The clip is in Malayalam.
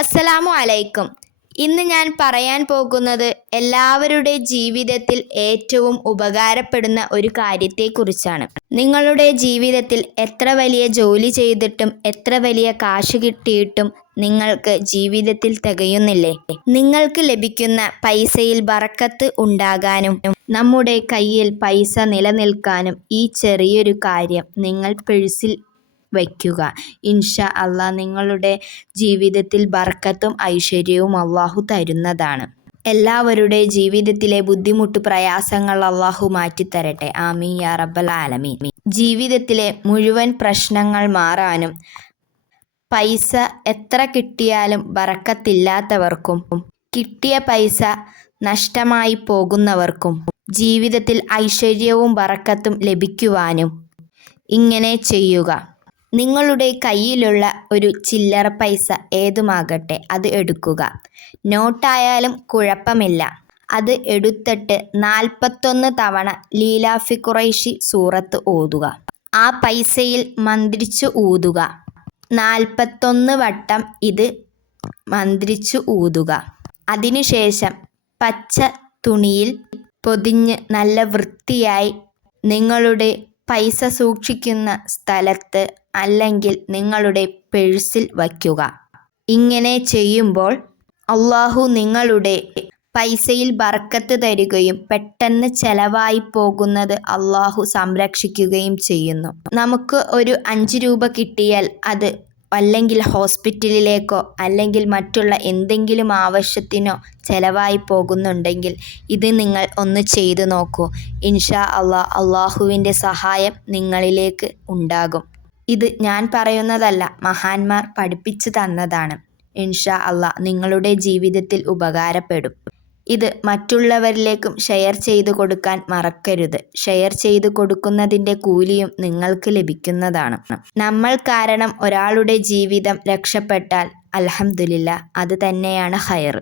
അസ്സലാമു അലൈക്കും. ഇന്ന് ഞാൻ പറയാൻ പോകുന്നത് എല്ലാവരുടെ ജീവിതത്തിൽ ഏറ്റവും ഉപകാരപ്പെടുന്ന ഒരു കാര്യത്തെക്കുറിച്ചാണ്. നിങ്ങളുടെ ജീവിതത്തിൽ എത്ര വലിയ ജോലി ചെയ്തിട്ടും എത്ര വലിയ കാശ് കിട്ടിയിട്ടും നിങ്ങൾക്ക് ജീവിതത്തിൽ തികയുന്നില്ലേ? നിങ്ങൾക്ക് ലഭിക്കുന്ന പൈസയിൽ ബറക്കത്ത് ഉണ്ടാകാനും നമ്മുടെ കയ്യിൽ പൈസ നിലനിൽക്കാനും ഈ ചെറിയൊരു കാര്യം നിങ്ങൾ പേഴ്സിൽ വയ്ക്കുക. ഇൻഷാ അല്ലാഹ് നിങ്ങളുടെ ജീവിതത്തിൽ ബർക്കത്തും ഐശ്വര്യവും അള്ളാഹു തരുന്നതാണ്. എല്ലാവരുടെ ജീവിതത്തിലെ ബുദ്ധിമുട്ട് പ്രയാസങ്ങൾ അള്ളാഹു മാറ്റിത്തരട്ടെ. ആമീൻ യാ റബ്ബൽ ആലമീൻ. ജീവിതത്തിലെ മുഴുവൻ പ്രശ്നങ്ങൾ മാറാനും പൈസ എത്ര കിട്ടിയാലും ബറക്കത്തില്ലാത്തവർക്കും കിട്ടിയ പൈസ നഷ്ടമായി പോകുന്നവർക്കും ജീവിതത്തിൽ ഐശ്വര്യവും ബറക്കത്തും ലഭിക്കുവാനും ഇങ്ങനെ ചെയ്യുക. നിങ്ങളുടെ കയ്യിലുള്ള ഒരു ചില്ലറ പൈസ ഏതുമാകട്ടെ അത് എടുക്കുക. നോട്ടായാലും കുഴപ്പമില്ല. അത് എടുത്തിട്ട് 41 തവണ ലീലാഫി ഖുറൈശി സൂറത്ത് ഓതുക. ആ പൈസയിൽ മന്ത്രിച്ചു ഊതുക. 41 വട്ടം ഇത് മന്ത്രിച്ചു ഊതുക. അതിനുശേഷം പച്ച തുണിയിൽ പൊതിഞ്ഞ് നല്ല വൃത്തിയായി നിങ്ങളുടെ പൈസ സൂക്ഷിക്കുന്ന സ്ഥലത്ത് അല്ലെങ്കിൽ നിങ്ങളുടെ പേഴ്സിൽ വയ്ക്കുക. ഇങ്ങനെ ചെയ്യുമ്പോൾ അള്ളാഹു നിങ്ങളുടെ പൈസയിൽ ബർക്കത്ത് തരികയും പെട്ടെന്ന് ചെലവായി പോകുന്നത് അള്ളാഹു സംരക്ഷിക്കുകയും ചെയ്യുന്നു. നമുക്ക് ഒരു 5 രൂപ കിട്ടിയാൽ അത് അല്ലെങ്കിൽ ഹോസ്പിറ്റലിലേക്കോ അല്ലെങ്കിൽ മറ്റുള്ള എന്തെങ്കിലും ആവശ്യത്തിനോ ചെലവായി പോകുന്നുണ്ടെങ്കിൽ ഇത് നിങ്ങൾ ഒന്ന് ചെയ്തു നോക്കൂ. ഇൻഷാ അല്ലാഹ് അള്ളാഹുവിൻ്റെ സഹായം നിങ്ങളിലേക്ക് ഉണ്ടാകും. ഇത് ഞാൻ പറയുന്നതല്ല, മഹാന്മാർ പഠിപ്പിച്ചു തന്നതാണ്. ഇൻഷാ അല്ലാഹ് നിങ്ങളുടെ ജീവിതത്തിൽ ഉപകാരപ്പെടും. ഇത് മറ്റുള്ളവരിലേക്കും ഷെയർ ചെയ്തു കൊടുക്കാൻ മറക്കരുത്. ഷെയർ ചെയ്തു കൊടുക്കുന്നതിൻ്റെ കൂലിയും നിങ്ങൾക്ക് ലഭിക്കുന്നതാണ്. നമ്മൾ കാരണം ഒരാളുടെ ജീവിതം രക്ഷപ്പെട്ടാൽ അൽഹംദുലില്ലാ, അത് തന്നെയാണ് ഖൈർ.